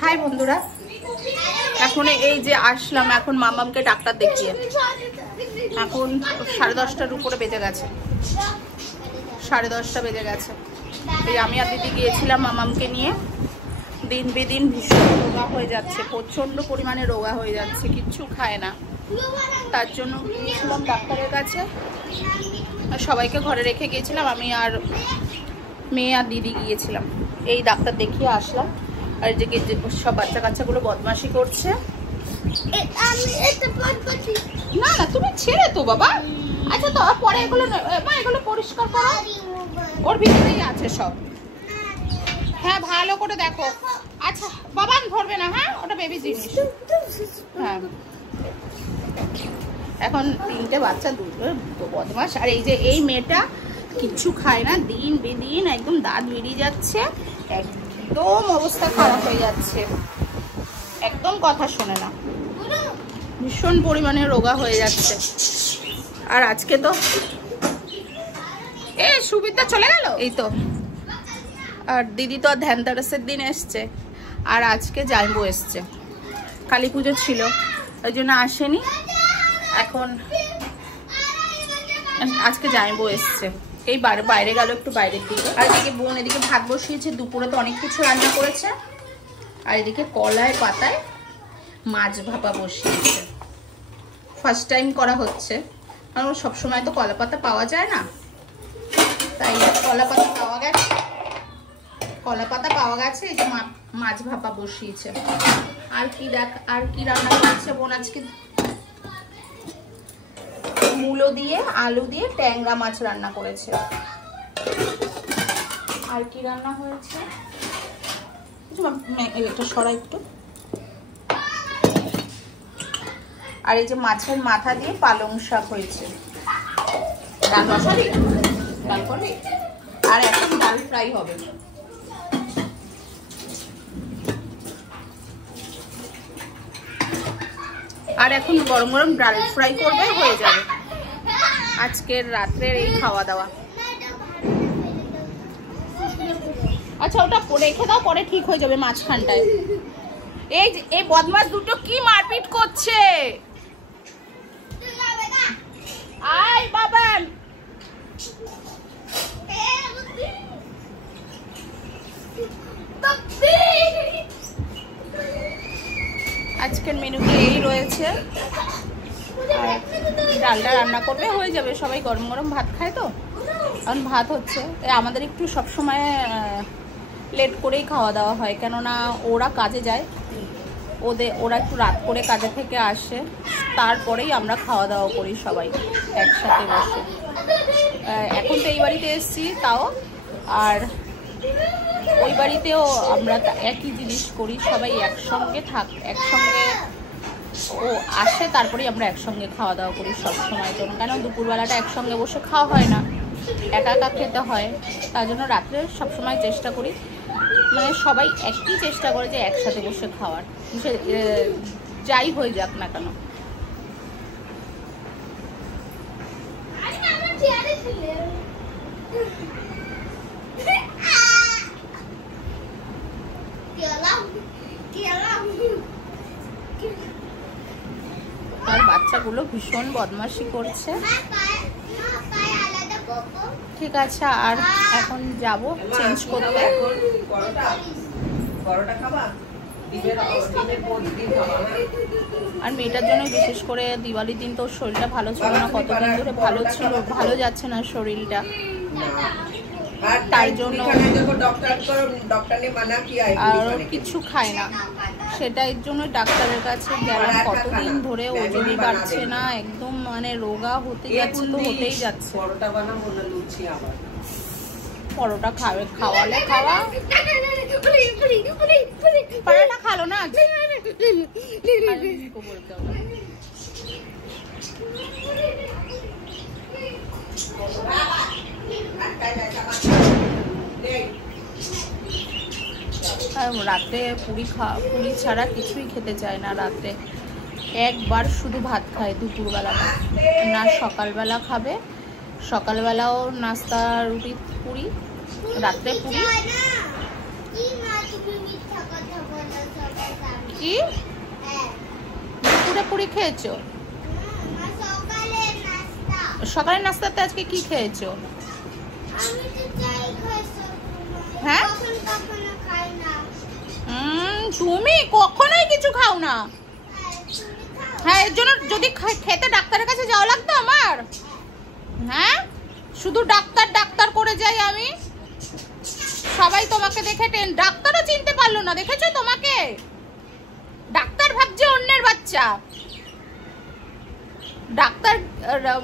High বন্ধুরা, এখন এই যে আসলাম এখন মামামকে ডাক্তার দেখিয়ে। এখন 10:30টার উপরে বেজে গেছে, 10:30 বেজে গেছে। এই আমি আর দিদি গিয়েছিলাম মামামকে নিয়ে। দিন বেদিন ভীষণ রোগা হয়ে যাচ্ছে, প্রচন্ড পরিমাণে রোগা হয়ে যাচ্ছে, কিচ্ছু খায় না। তার জন্য গিয়েছিলাম ডাক্তারের কাছে। সবাইকে ঘরে রেখে গিয়েছিলাম, আমি আর মেয়ে আর দিদি গিয়েছিলাম। এই ডাক্তার দেখিয়ে আসলাম। আর যে সব বাচ্চা কাচ্চাগুলো বদমাশি করছে। না না তুমি ছেড়ে তো বাবা। আচ্ছা তো পরে এগুলো মা এগুলো পরিষ্কার করো, ওর ভিতরেই আছে সব। হ্যাঁ ভালো করে দেখো। আচ্ছা বাবা ধরবে না, হ্যাঁ ওটা বেবি জিনিস। হ্যাঁ এখন 3টে বাচ্চা, দুটো বদমাস। আর এই যে এই মেয়েটা কিচ্ছু খায় না, দিন বেদিন একদম দাঁত বেরিয়ে যাচ্ছে, একদম অবস্থা খারাপ হয়ে যাচ্ছে, একদম কথা শোনে না, ভীষণ পরিমাণে রোগা হয়ে যাচ্ছে। আর আজকে তো সুবিধা চলে গেল এই তো। আর দিদি তো ধ্যানতেরাসের দিন এসছে, আর আজকে জামাইবু এসছে, কালী পুজো ছিল ওই জন্য আসেনি। এখন আজকে জামাইবু এসছে, এই বাইরে গেল একটু বাইরের দিকে। আর এদিকে বোন এদিকে ভাত বসিয়েছে, দুপুরে তো অনেক কিছু রান্না করেছে। আর এদিকে কলায় পাতায় মাছ ভাপা বসিয়েছে, ফার্স্ট টাইম করা হচ্ছে, কারণ সবসময় তো কলা পাতা পাওয়া যায় না, তাই কলা পাতা পাওয়া গেছে, এই যে মাছ ভাপা বসিয়েছে। আর কি রান্না করেছে বোন আজকে? মূলো দিয়ে আলু দিয়ে ট্যাংরা মাছ রান্না করেছে। আর কি রান্না হয়েছে এটা সরা একটু। আর এই যে মাছের মাথা দিয়ে পালং শাক হয়েছে, ডাল মশারি ডাল করে। আর এখন ডাল ফ্রাই হবে। আর এখন গরম গরম ডাল ফ্রাই করবে, হয়ে যাবে আজকের রাত্রের এই খাওয়া দাওয়া। আচ্ছা ওটা রেখে দাও, পরে ঠিক হয়ে যাবে মাঝখানটায়। এই বদমাস দুটো কি মারপিট করছে। আয় বাবান, আজকের মেনুতে এই রয়েছে। ডালটা রান্না করবে, হয়ে যাবে। সবাই গরম গরম ভাত খায় তো, কারণ ভাত হচ্ছে। আমাদের একটু সবসময় লেট করেই খাওয়া দাওয়া হয়, কেননা ওরা কাজে যায়, ওরা একটু রাত করে কাজে থেকে আসে, তারপরেই আমরা খাওয়া দাওয়া করি সবাই একসাথে বসে। এখন তো এই বাড়িতে এসেছি তাও, আর ওই বাড়িতেও আমরা একই জিনিস করি, সবাই একসঙ্গে একসঙ্গে ও আসে, তারপরেই আমরা একসঙ্গে খাওয়া দাওয়া করি সব সময়ের জন্য। কেন দুপুরবেলাটা একসঙ্গে বসে খাওয়া হয় না, একা একা খেতে হয়, তার জন্য রাত্রে সবসময় চেষ্টা করি, মানে সবাই একই চেষ্টা করে যে একসাথে বসে খাওয়ার, যাই হয়ে যাক না কেন। আর বাচ্চাগুলো ভীষণ বদমাশি করছে। ঠিক আছে, আর এখন যাব চেঞ্জ করতে। আর মেয়েটার জন্য বিশেষ করে দিওয়ালির দিন তো শরীরটা ভালো ছিল না, কতদিন ধরে ভালো ছিল, ভালো যাচ্ছে না শরীরটা, তাই জন্য আর কিছু খায় না। সেটার জন্য ডাক্তারের কাছে গেলাম, কতদিন ধরে ওজনই বাড়ছে না, একদম মানে রোগা হতে যাচ্ছে, তো হতেই যাচ্ছে। পরোটা খাওয়ালে খাওয়া, পরোটা খালো না রাতে পুরি ছাড়া কিছুই খেতে চায় না। রাতে একবার শুধু ভাত খায় দুপুরবেলাটা, না সকালবেলা খাবে, সকালবেলাও নাস্তা রুটি পুরি, রাত্রে পুরি। কি দুপুরে পুরি খেয়েছো? সকালের নাস্তাতে আজকে কি খেয়েছো? হ্যাঁ, তুমি কখনোই কিছু খাও না। হ্যাঁ, এর জন্য যদি খেতে ডাক্তারের কাছে যাওয়া লাগতো আমার। হ্যাঁ, শুধু ডাক্তার ডাক্তার করে যাই আমি। সবাই তোমাকে দেখে ডাক্তারও চিনতে পারলো না, দেখেছো তোমাকে? ডাক্তার ভাবছে অন্যের বাচ্চা। ডাক্তার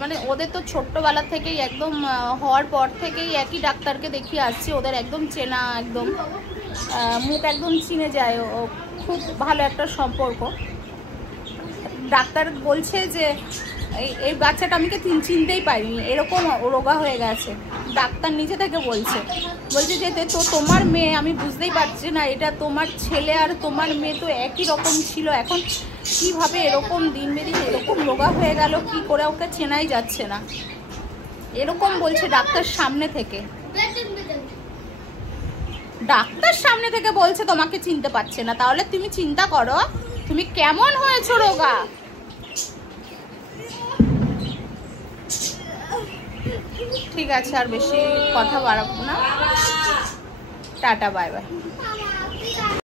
মানে ওদের তো ছোট্টবেলা থেকেই একদম হওয়ার পর থেকেই একই ডাক্তারকে দেখিয়ে আসছে। ওদের একদম চেনা, একদম মুখ একদম চিনে যায়। ও খুব ভালো একটা সম্পর্ক। ডাক্তার বলছে যে এই বাচ্চাটা আমাকে চিনতেই পারিনি, এরকম রোগা হয়ে গেছে। ডাক্তার নিজে থেকে বলছে যে তো তোমার মেয়ে, আমি বুঝতেই পারছি না এটা তোমার ছেলে আর তোমার মেয়ে তো একই রকম ছিল, এখন কিভাবে এরকম দিন বেদিন এরকম রোগা হয়ে গেল, কি করে ওকে চেনাই যাচ্ছে না, এরকম বলছে ডাক্তার সামনে থেকে। ডাক্তার সামনে থেকে বলছে তোমাকে চিনতে পারছে না। তাহলে তুমি চিন্তা করো তুমি কেমন হয়েছো রোগা। ঠিক আছে, আর বেশি কথা বাড়াবো না। Tata, bye bye.